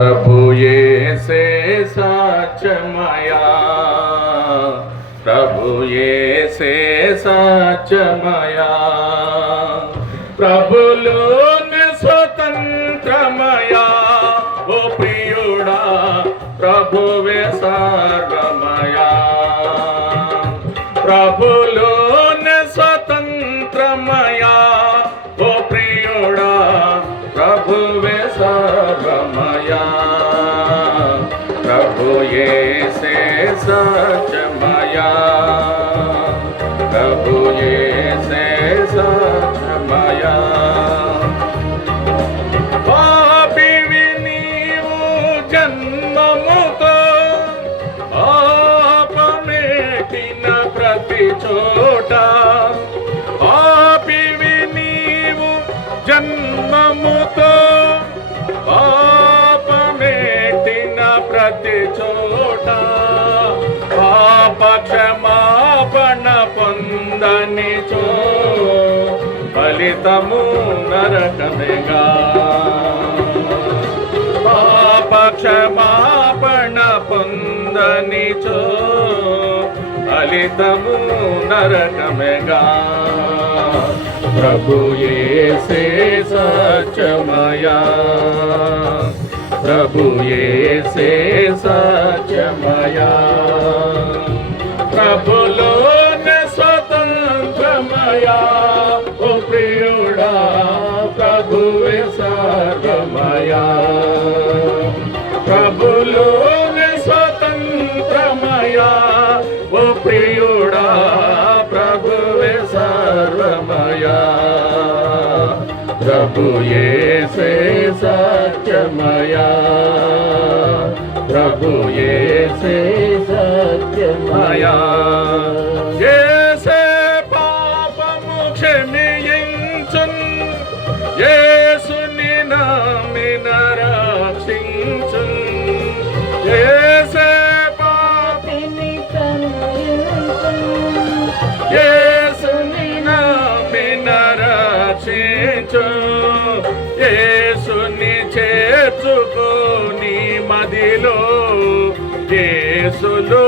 प्रभु येसे साचमया, प्रभु येसे साचमया, ప్రభులోని స్వతంత్రమయా ఓ ప్రియుడా ప్రభువే సర్వమయా, ప్రభులోని స్వతంత్రమయా ఓ ప్రియుడా ప్రభువే సర్వమయా, ప్రభు యేసే సత్యమయా, ప్రభు యేసే సత్యమయా. పాపివి నీవు జన్మముతో పాపమేటిన ప్రతి చోట, పాపివి నీవు జన్మముతో పాపమేటిన ప్రతి చోట, పాప క్షమాపణ పొందనిచో ఫలితము నరకమేగా, పాప క్షమాపణ పొందనిచో ఫలితము నరకమేగా. ప్రభు యేసే సత్యమయా, ప్రభు యేసే సత్యమయా, ప్రభులోని స్వతంత్రమయా ఓ ప్రియుడా ప్రభువే సర్వమయా, ప్రభులోని స్వతంత్రమయా ఓ ప్రియుడా ప్రభువే సర్వమయా, ప్రభు యేసే సత్యమయా, ప్రభు యేసే సత్యమయా. యేసే పాపము క్షమించున్, యేసుని నామిన రక్షించున్, యేసే పాపము యేసుని నామిన రక్షించున్, యేసుని చేర్చుకోని మదిలో యేసులో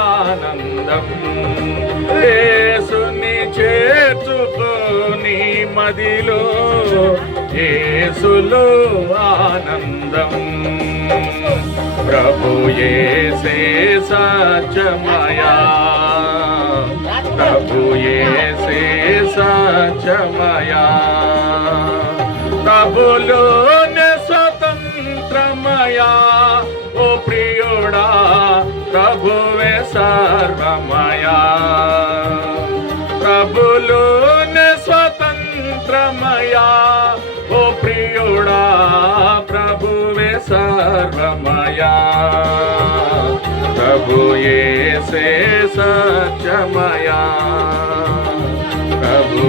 ఆనందం, యేసుని చేర్చుకోని మదిలో యేసులో ఆనందం. ప్రభు యేసే సత్యమయా, ప్రభు యేసే సత్యమయా, ప్రభులోని స్వతంత్రమయా ఓ ప్రియుడా ప్రభువే సర్వమయా, ప్రభులోని స్వతంత్రమయా ఓ ప్రియుడా ప్రభువే సర్వమయా, ప్రభు యేసే సత్యమయా, ప్రభు